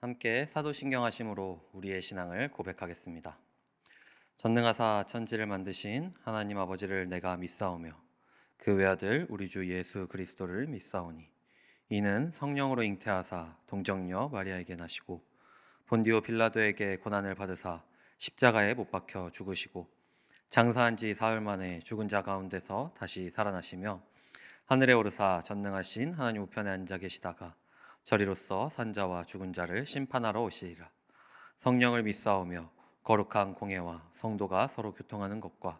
함께 사도신경하심으로 우리의 신앙을 고백하겠습니다. 전능하사 천지를 만드신 하나님 아버지를 내가 믿사오며 그 외아들 우리 주 예수 그리스도를 믿사오니 이는 성령으로 잉태하사 동정녀 마리아에게 나시고 본디오 빌라도에게 고난을 받으사 십자가에 못 박혀 죽으시고 장사한 지 사흘 만에 죽은 자 가운데서 다시 살아나시며 하늘에 오르사 전능하신 하나님 우편에 앉아 계시다가 저리로서 산자와 죽은 자를 심판하러 오시리라. 성령을 믿사오며 거룩한 공예와 성도가 서로 교통하는 것과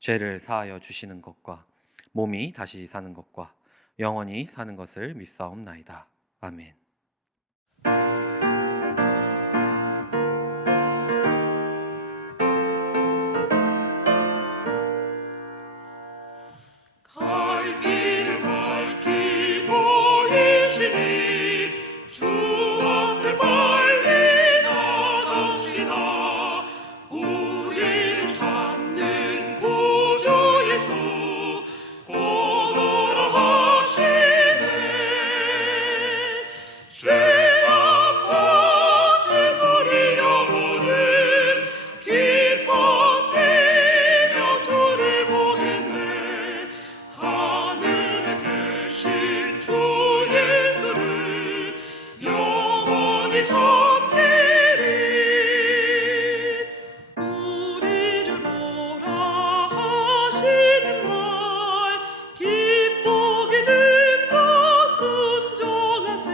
죄를 사하여 주시는 것과 몸이 다시 사는 것과 영원히 사는 것을 믿사옵나이다. 아멘. 갈 길을 밝히 보이시니 주 앞에 빨리 나갑시다. 우리를 찾는 구주 예수 오너라 하시네. 죄 아파서 우리 영혼은 기뻐 뛰며 주를 보겠네. 하늘에 계신 주 예수를 영원히 섬기리. 우리를 오라 하시는 말 기쁘게 듣고 순종하세.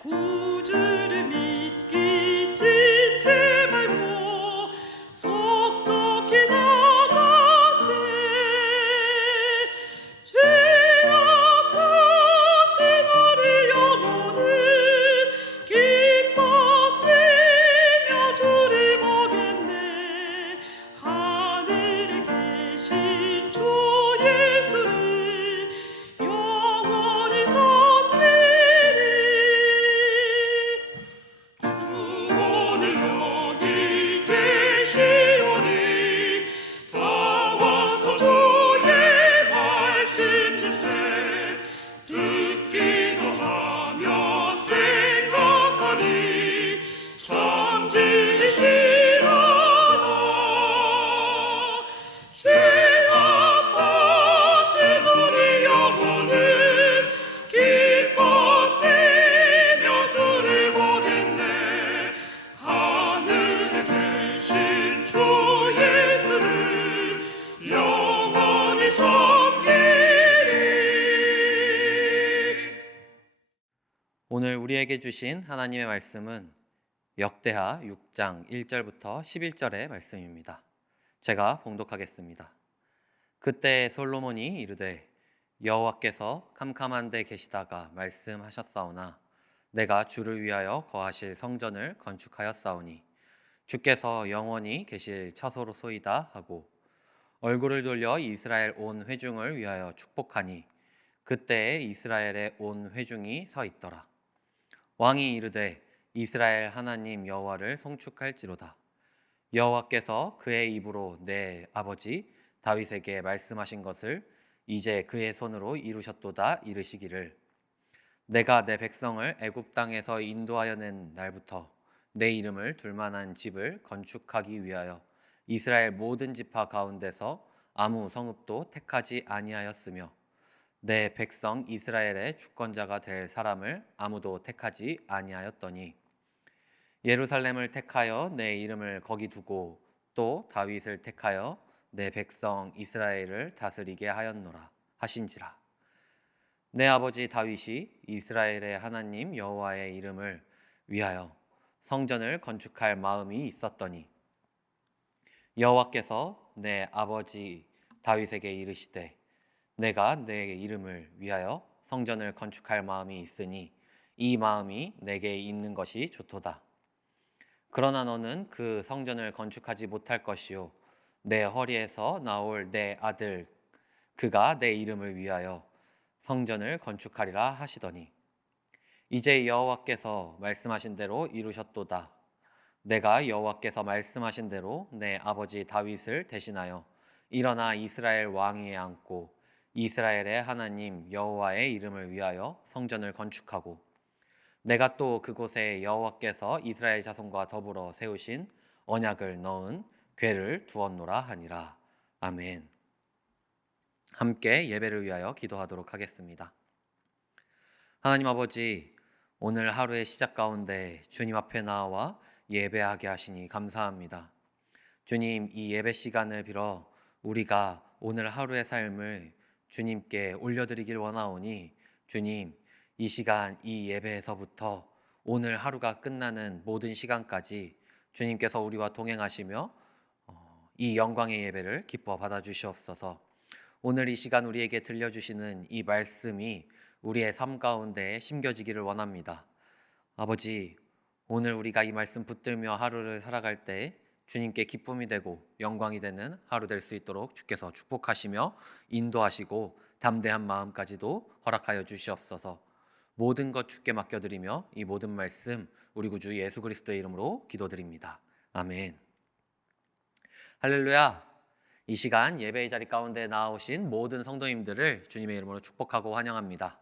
구주를 믿기 지체 말고 속속히 나가세. 죄 아파서 우리 영혼은 기뻐 뛰며 주를 보겠네. 하늘에 계신 주 예수를 영원히 섬기리. 주 오늘 여기 계시오니 다 와서 주의 말씀 듣세. 듣기도 하며 생각하니 참 진리시로다. 죄 아파서 우리 영혼은 기뻐 뛰며 주를 보겠네. 하늘에 계신 주 예수를 영원히 섬기리. 오늘 우리에게 주신 하나님의 말씀은 역대하 6장 1절부터 11절의 말씀입니다. 제가 봉독하겠습니다. 그때 솔로몬이 이르되 여호와께서 캄캄한 데 계시다가 말씀하셨사오나 내가 주를 위하여 거하실 성전을 건축하였사오니 주께서 영원히 계실 처소로소이다 하고 얼굴을 돌려 이스라엘 온 회중을 위하여 축복하니 그때에 이스라엘의 온 회중이 서 있더라. 왕이 이르되 이스라엘 하나님 여호와를 송축할지로다. 여호와께서 그의 입으로 내 아버지 다윗에게 말씀하신 것을 이제 그의 손으로 이루셨도다 이르시기를 내가 내 백성을 애굽 땅에서 인도하여 낸 날부터 내 이름을 둘 만한 집을 건축하기 위하여 이스라엘 모든 지파 가운데서 아무 성읍도 택하지 아니하였으며 내 백성 이스라엘의 주권자가 될 사람을 아무도 택하지 아니하였더니 예루살렘을 택하여 내 이름을 거기 두고 또 다윗을 택하여 내 백성 이스라엘을 다스리게 하였노라 하신지라. 내 아버지 다윗이 이스라엘의 하나님 여호와의 이름을 위하여 성전을 건축할 마음이 있었더니 여호와께서 내 아버지 다윗에게 이르시되 내가 내 이름을 위하여 성전을 건축할 마음이 있으니 이 마음이 내게 있는 것이 좋도다. 그러나 너는 그 성전을 건축하지 못할 것이요 내 허리에서 나올 내 아들 그가 내 이름을 위하여 성전을 건축하리라 하시더니 이제 여호와께서 말씀하신 대로 이루셨도다. 내가 여호와께서 말씀하신 대로 내 아버지 다윗을 대신하여 일어나 이스라엘 왕위에 앉고 이스라엘의 하나님 여호와의 이름을 위하여 성전을 건축하고 내가 또 그곳에 여호와께서 이스라엘 자손과 더불어 세우신 언약을 넣은 궤를 두었노라 하니라. 아멘. 함께 예배를 위하여 기도하도록 하겠습니다. 하나님 아버지, 오늘 하루의 시작 가운데 주님 앞에 나와 예배하게 하시니 감사합니다. 주님, 이 예배 시간을 빌어 우리가 오늘 하루의 삶을 주님께 올려드리길 원하오니 주님, 이 시간 이 예배에서부터 오늘 하루가 끝나는 모든 시간까지 주님께서 우리와 동행하시며 이 영광의 예배를 기뻐 받아주시옵소서. 오늘 이 시간 우리에게 들려주시는 이 말씀이 우리의 삶 가운데 심겨지기를 원합니다. 아버지, 오늘 우리가 이 말씀 붙들며 하루를 살아갈 때 주님께 기쁨이 되고 영광이 되는 하루 될 수 있도록 주께서 축복하시며 인도하시고 담대한 마음까지도 허락하여 주시옵소서. 모든 것 주께 맡겨드리며 이 모든 말씀 우리 구주 예수 그리스도의 이름으로 기도드립니다. 아멘. 할렐루야. 이 시간 예배의 자리 가운데 나오신 모든 성도님들을 주님의 이름으로 축복하고 환영합니다.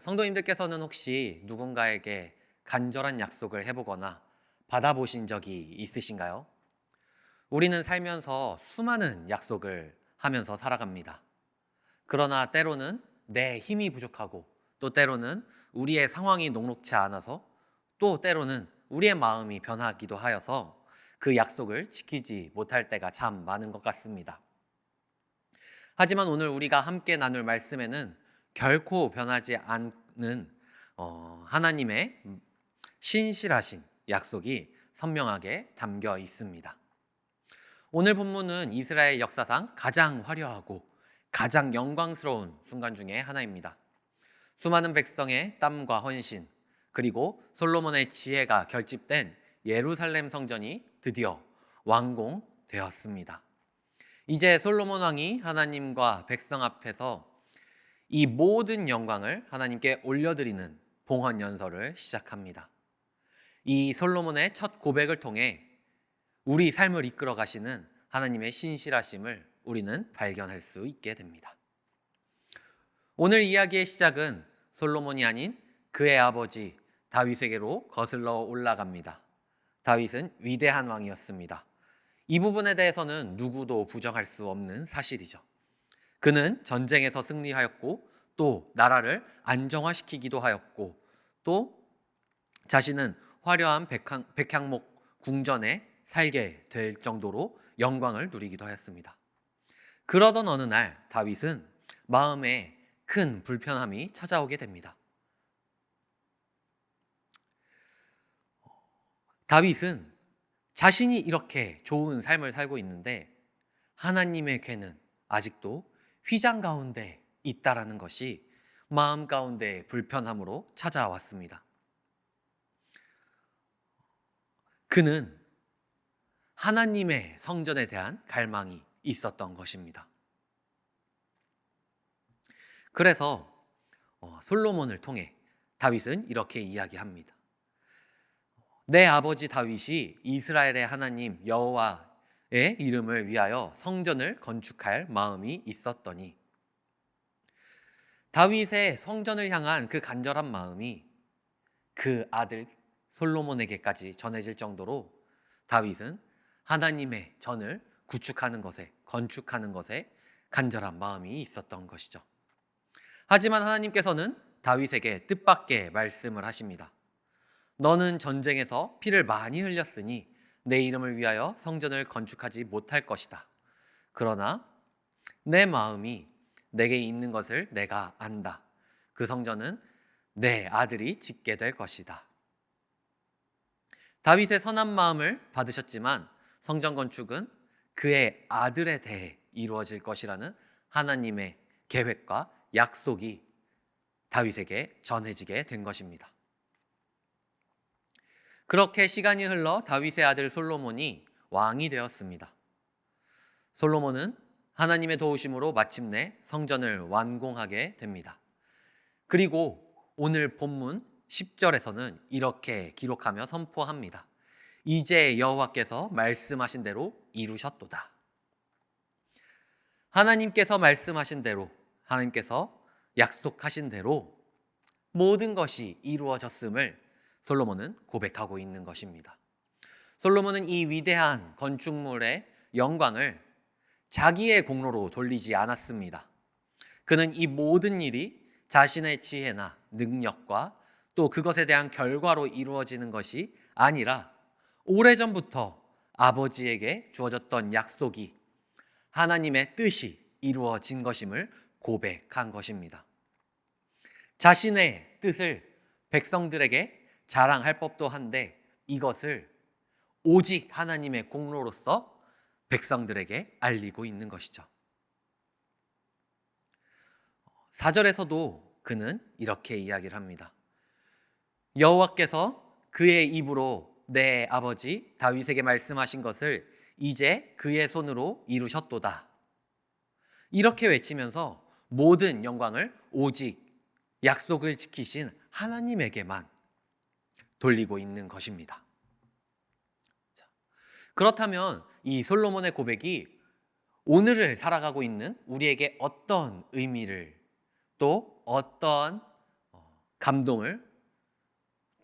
성도님들께서는 혹시 누군가에게 간절한 약속을 해보거나 받아보신 적이 있으신가요? 우리는 살면서 수많은 약속을 하면서 살아갑니다. 그러나 때로는 내 힘이 부족하고 또 때로는 우리의 상황이 녹록치 않아서 또 때로는 우리의 마음이 변하기도 하여서 그 약속을 지키지 못할 때가 참 많은 것 같습니다. 하지만 오늘 우리가 함께 나눌 말씀에는 결코 변하지 않는 하나님의 신실하신 약속이 선명하게 담겨 있습니다. 오늘 본문은 이스라엘 역사상 가장 화려하고 가장 영광스러운 순간 중에 하나입니다. 수많은 백성의 땀과 헌신, 그리고 솔로몬의 지혜가 결집된 예루살렘 성전이 드디어 완공되었습니다. 이제 솔로몬 왕이 하나님과 백성 앞에서 이 모든 영광을 하나님께 올려드리는 봉헌 연설을 시작합니다. 이 솔로몬의 첫 고백을 통해 우리 삶을 이끌어 가시는 하나님의 신실하심을 우리는 발견할 수 있게 됩니다. 오늘 이야기의 시작은 솔로몬이 아닌 그의 아버지 다윗에게로 거슬러 올라갑니다. 다윗은 위대한 왕이었습니다. 이 부분에 대해서는 누구도 부정할 수 없는 사실이죠. 그는 전쟁에서 승리하였고 또 나라를 안정화시키기도 하였고 또 자신은 화려한 백향목 궁전에 살게 될 정도로 영광을 누리기도 하였습니다. 그러던 어느 날 다윗은 마음에 큰 불편함이 찾아오게 됩니다. 다윗은 자신이 이렇게 좋은 삶을 살고 있는데 하나님의 궤는 아직도 휘장 가운데 있다라는 것이 마음 가운데 불편함으로 찾아왔습니다. 그는 하나님의 성전에 대한 갈망이 있었던 것입니다. 그래서 솔로몬을 통해 다윗은 이렇게 이야기합니다. 내 아버지 다윗이 이스라엘의 하나님 여호와의 이름을 위하여 성전을 건축할 마음이 있었더니, 다윗의 성전을 향한 그 간절한 마음이 그 아들 솔로몬에게까지 전해질 정도로 다윗은 하나님의 전을 구축하는 것에, 건축하는 것에 간절한 마음이 있었던 것이죠. 하지만 하나님께서는 다윗에게 뜻밖의 말씀을 하십니다. 너는 전쟁에서 피를 많이 흘렸으니 내 이름을 위하여 성전을 건축하지 못할 것이다. 그러나 내 마음이 내게 있는 것을 내가 안다. 그 성전은 내 아들이 짓게 될 것이다. 다윗의 선한 마음을 받으셨지만 성전 건축은 그의 아들에 대해 이루어질 것이라는 하나님의 계획과 약속이 다윗에게 전해지게 된 것입니다. 그렇게 시간이 흘러 다윗의 아들 솔로몬이 왕이 되었습니다. 솔로몬은 하나님의 도우심으로 마침내 성전을 완공하게 됩니다. 그리고 오늘 본문 10절에서는 이렇게 기록하며 선포합니다. 이제 여호와께서 말씀하신 대로 이루셨도다. 하나님께서 말씀하신 대로, 하나님께서 약속하신 대로 모든 것이 이루어졌음을 솔로몬은 고백하고 있는 것입니다. 솔로몬은 이 위대한 건축물의 영광을 자기의 공로로 돌리지 않았습니다. 그는 이 모든 일이 자신의 지혜나 능력과 또 그것에 대한 결과로 이루어지는 것이 아니라 오래전부터 아버지에게 주어졌던 약속이 하나님의 뜻이 이루어진 것임을 고백한 것입니다. 자신의 뜻을 백성들에게 자랑할 법도 한데 이것을 오직 하나님의 공로로서 백성들에게 알리고 있는 것이죠. 4절에서도 그는 이렇게 이야기를 합니다. 여호와께서 그의 입으로 내 아버지 다윗에게 말씀하신 것을 이제 그의 손으로 이루셨도다. 이렇게 외치면서 모든 영광을 오직 약속을 지키신 하나님에게만 돌리고 있는 것입니다. 그렇다면 이 솔로몬의 고백이 오늘을 살아가고 있는 우리에게 어떤 의미를 또 어떤 감동을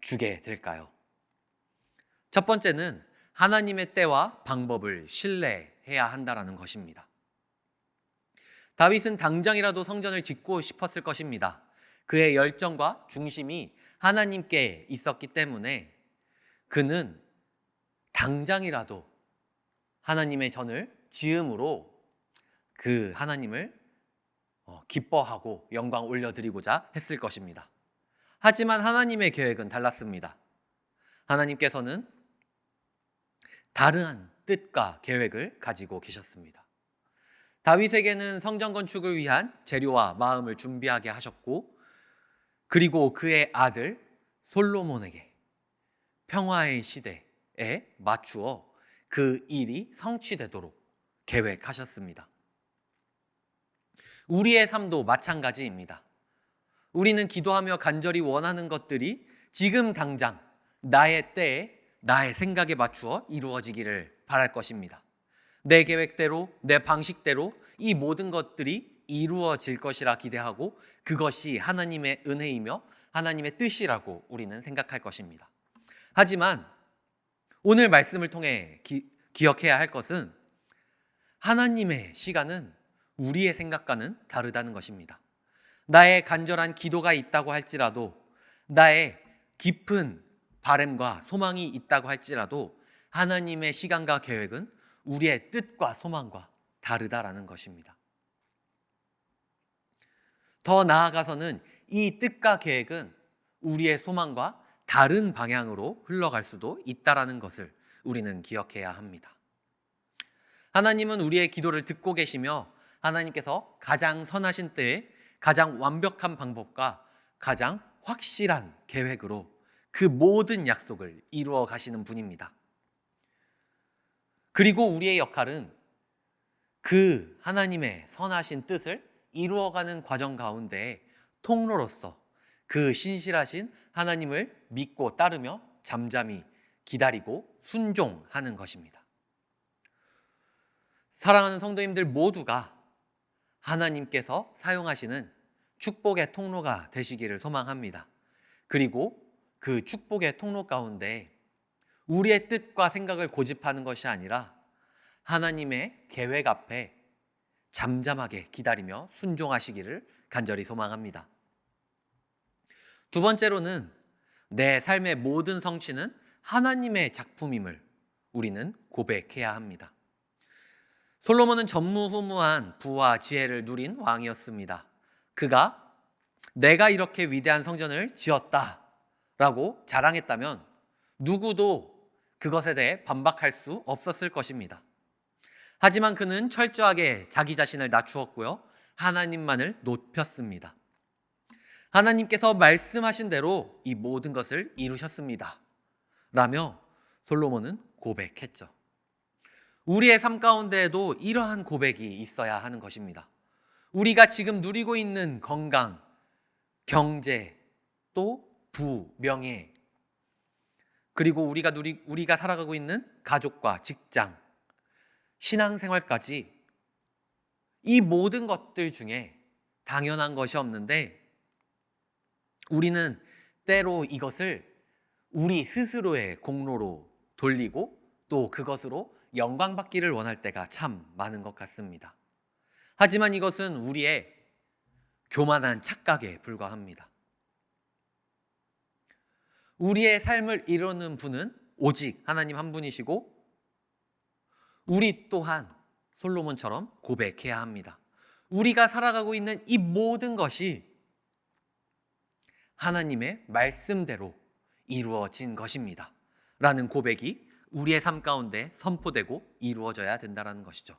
주게 될까요? 첫 번째는 하나님의 때와 방법을 신뢰해야 한다는 것입니다. 다윗은 당장이라도 성전을 짓고 싶었을 것입니다. 그의 열정과 중심이 하나님께 있었기 때문에 그는 당장이라도 하나님의 전을 지음으로 그 하나님을 기뻐하고 영광 올려드리고자 했을 것입니다. 하지만 하나님의 계획은 달랐습니다. 하나님께서는 다른 뜻과 계획을 가지고 계셨습니다. 다윗에게는 성전 건축을 위한 재료와 마음을 준비하게 하셨고 그리고 그의 아들 솔로몬에게 평화의 시대에 맞추어 그 일이 성취되도록 계획하셨습니다. 우리의 삶도 마찬가지입니다. 우리는 기도하며 간절히 원하는 것들이 지금 당장 나의 때에 나의 생각에 맞추어 이루어지기를 바랄 것입니다. 내 계획대로 내 방식대로 이 모든 것들이 이루어질 것이라 기대하고 그것이 하나님의 은혜이며 하나님의 뜻이라고 우리는 생각할 것입니다. 하지만 오늘 말씀을 통해 기억해야 할 것은 하나님의 시간은 우리의 생각과는 다르다는 것입니다. 나의 간절한 기도가 있다고 할지라도 나의 깊은 바람과 소망이 있다고 할지라도 하나님의 시간과 계획은 우리의 뜻과 소망과 다르다라는 것입니다. 더 나아가서는 이 뜻과 계획은 우리의 소망과 다른 방향으로 흘러갈 수도 있다라는 것을 우리는 기억해야 합니다. 하나님은 우리의 기도를 듣고 계시며 하나님께서 가장 선하신 때에 가장 완벽한 방법과 가장 확실한 계획으로 그 모든 약속을 이루어 가시는 분입니다. 그리고 우리의 역할은 그 하나님의 선하신 뜻을 이루어가는 과정 가운데 통로로서 그 신실하신 하나님을 믿고 따르며 잠잠히 기다리고 순종하는 것입니다. 사랑하는 성도님들 모두가 하나님께서 사용하시는 축복의 통로가 되시기를 소망합니다. 그리고 그 축복의 통로 가운데 우리의 뜻과 생각을 고집하는 것이 아니라 하나님의 계획 앞에 잠잠하게 기다리며 순종하시기를 간절히 소망합니다. 두 번째로는 내 삶의 모든 성취는 하나님의 작품임을 우리는 고백해야 합니다. 솔로몬은 전무후무한 부와 지혜를 누린 왕이었습니다. 그가 내가 이렇게 위대한 성전을 지었다라고 자랑했다면 누구도 그것에 대해 반박할 수 없었을 것입니다. 하지만 그는 철저하게 자기 자신을 낮추었고요. 하나님만을 높였습니다. 하나님께서 말씀하신 대로 이 모든 것을 이루셨습니다. 라며 솔로몬은 고백했죠. 우리의 삶 가운데에도 이러한 고백이 있어야 하는 것입니다. 우리가 지금 누리고 있는 건강, 경제, 또 부, 명예, 그리고 우리가 살아가고 있는 가족과 직장, 신앙생활까지 이 모든 것들 중에 당연한 것이 없는데 우리는 때로 이것을 우리 스스로의 공로로 돌리고 또 그것으로 영광받기를 원할 때가 참 많은 것 같습니다. 하지만 이것은 우리의 교만한 착각에 불과합니다. 우리의 삶을 이루는 분은 오직 하나님 한 분이시고 우리 또한 솔로몬처럼 고백해야 합니다. 우리가 살아가고 있는 이 모든 것이 하나님의 말씀대로 이루어진 것입니다. 라는 고백이 우리의 삶 가운데 선포되고 이루어져야 된다는 것이죠.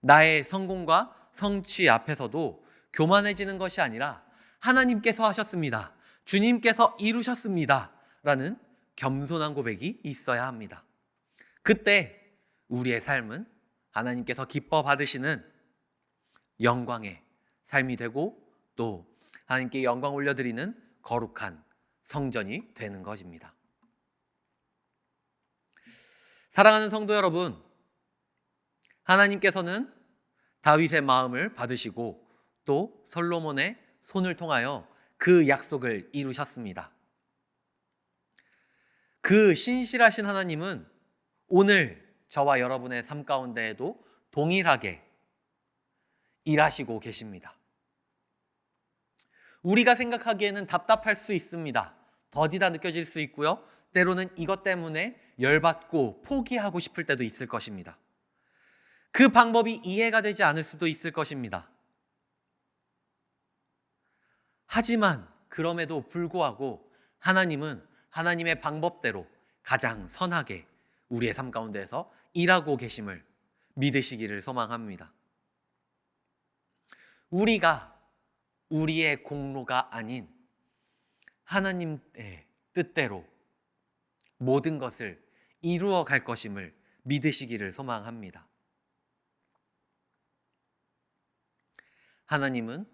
나의 성공과 성취 앞에서도 교만해지는 것이 아니라 하나님께서 하셨습니다. 주님께서 이루셨습니다. 라는 겸손한 고백이 있어야 합니다. 그때 우리의 삶은 하나님께서 기뻐 받으시는 영광의 삶이 되고 또 하나님께 영광 올려드리는 거룩한 성전이 되는 것입니다. 사랑하는 성도 여러분, 하나님께서는 다윗의 마음을 받으시고 또 솔로몬의 손을 통하여 그 약속을 이루셨습니다. 그 신실하신 하나님은 오늘 저와 여러분의 삶 가운데에도 동일하게 일하시고 계십니다. 우리가 생각하기에는 답답할 수 있습니다. 더디다 느껴질 수 있고요. 때로는 이것 때문에 열받고 포기하고 싶을 때도 있을 것입니다. 그 방법이 이해가 되지 않을 수도 있을 것입니다. 하지만 그럼에도 불구하고 하나님은 하나님의 방법대로 가장 선하게 우리의 삶 가운데에서 일하고 계심을 믿으시기를 소망합니다. 우리가 우리의 공로가 아닌 하나님의 뜻대로 모든 것을 이루어 갈 것임을 믿으시기를 소망합니다. 하나님은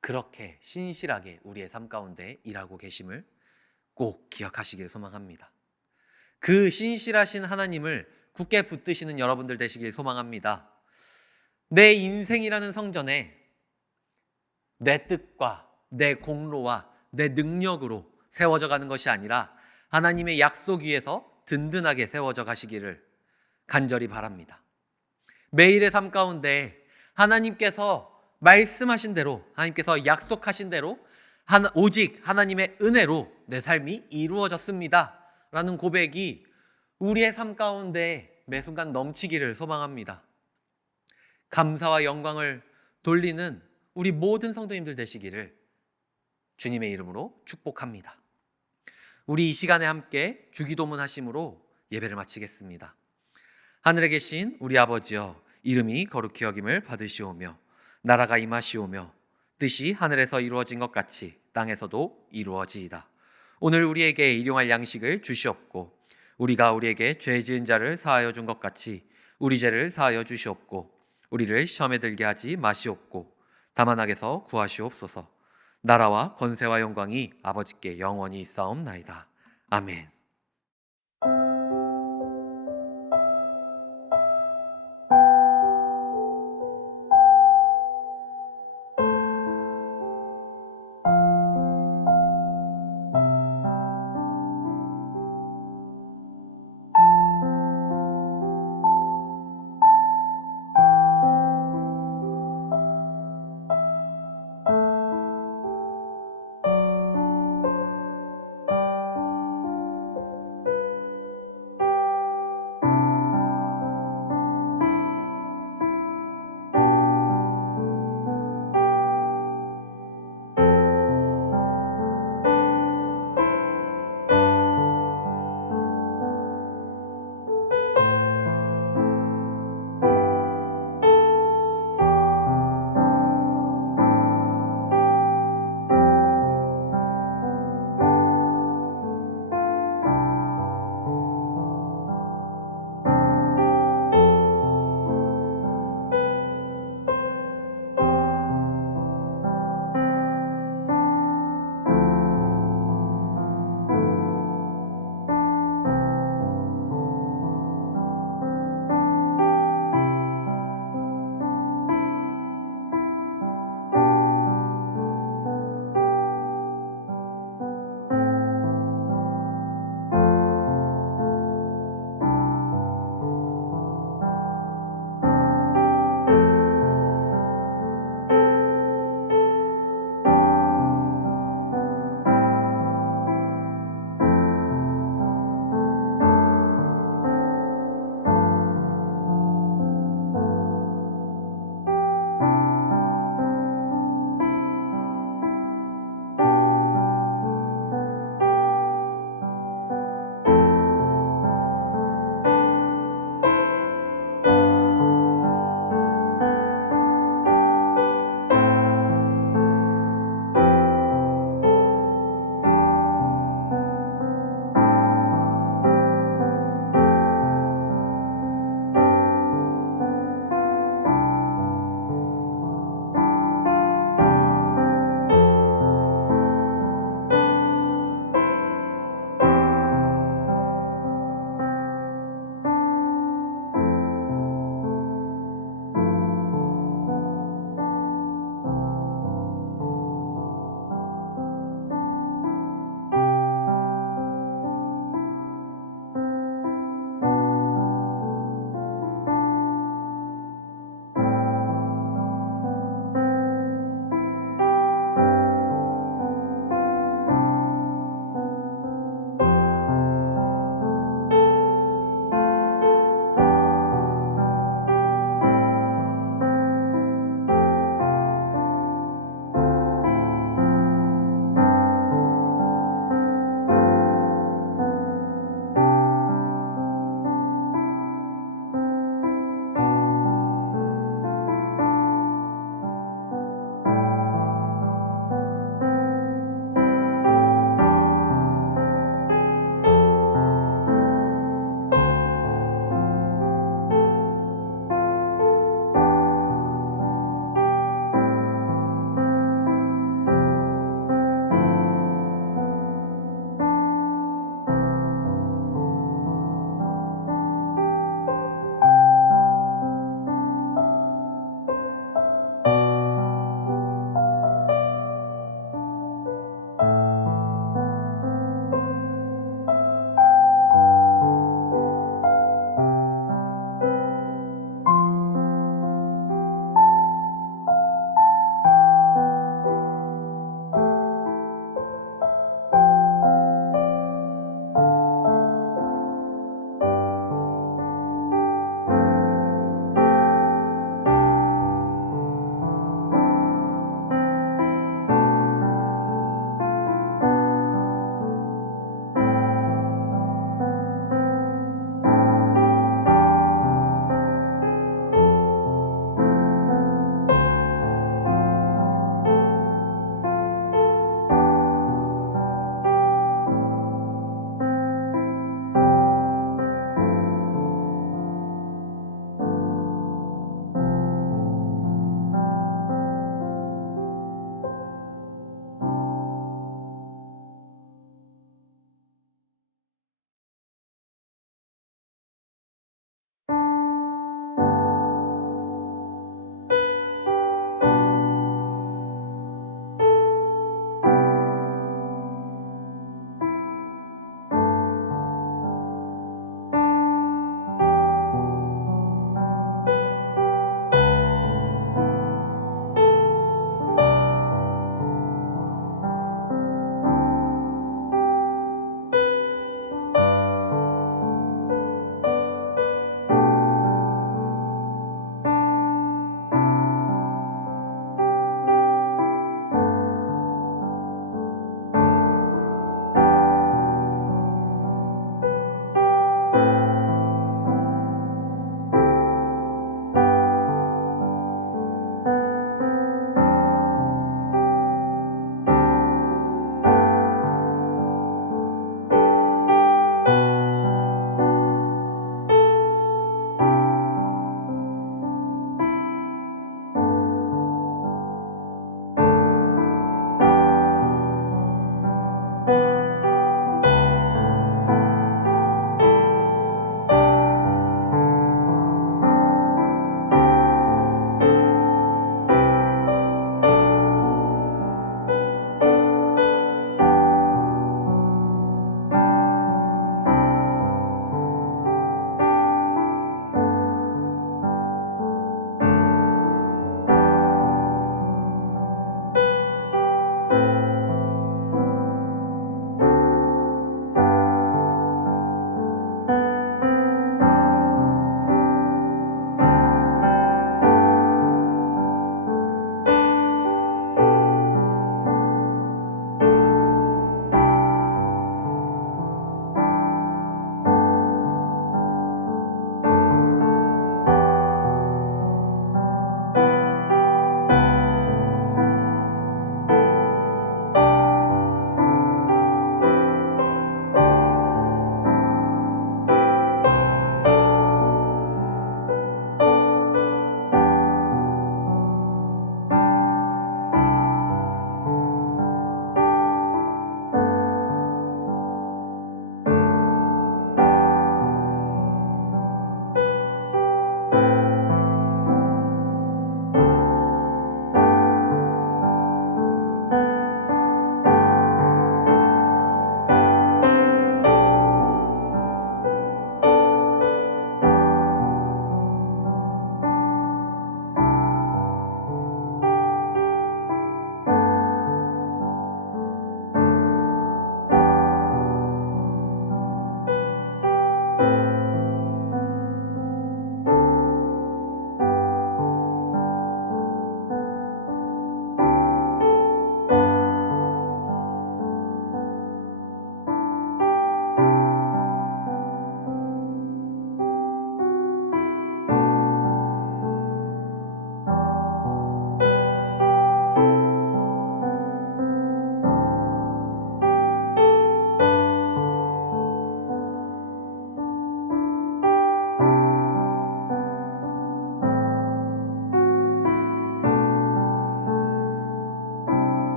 그렇게 신실하게 우리의 삶 가운데 일하고 계심을 꼭 기억하시기를 소망합니다. 그 신실하신 하나님을 굳게 붙드시는 여러분들 되시길 소망합니다. 내 인생이라는 성전에 내 뜻과 내 공로와 내 능력으로 세워져 가는 것이 아니라 하나님의 약속 위에서 든든하게 세워져 가시기를 간절히 바랍니다. 매일의 삶 가운데 하나님께서 말씀하신 대로, 하나님께서 약속하신 대로 오직 하나님의 은혜로 내 삶이 이루어졌습니다 라는 고백이 우리의 삶 가운데 매 순간 넘치기를 소망합니다. 감사와 영광을 돌리는 우리 모든 성도님들 되시기를 주님의 이름으로 축복합니다. 우리 이 시간에 함께 주기도문 하심으로 예배를 마치겠습니다. 하늘에 계신 우리 아버지여, 이름이 거룩히 여김을 받으시오며 나라가 임하시오며 뜻이 하늘에서 이루어진 것 같이 땅에서도 이루어지이다. 오늘 우리에게 일용할 양식을 주시옵고 우리가 우리에게 죄 지은 자를 사하여 준 것 같이 우리 죄를 사하여 주시옵고 우리를 시험에 들게 하지 마시옵고 다만 악에서 구하시옵소서. 나라와 권세와 영광이 아버지께 영원히 있사옵나이다. 아멘.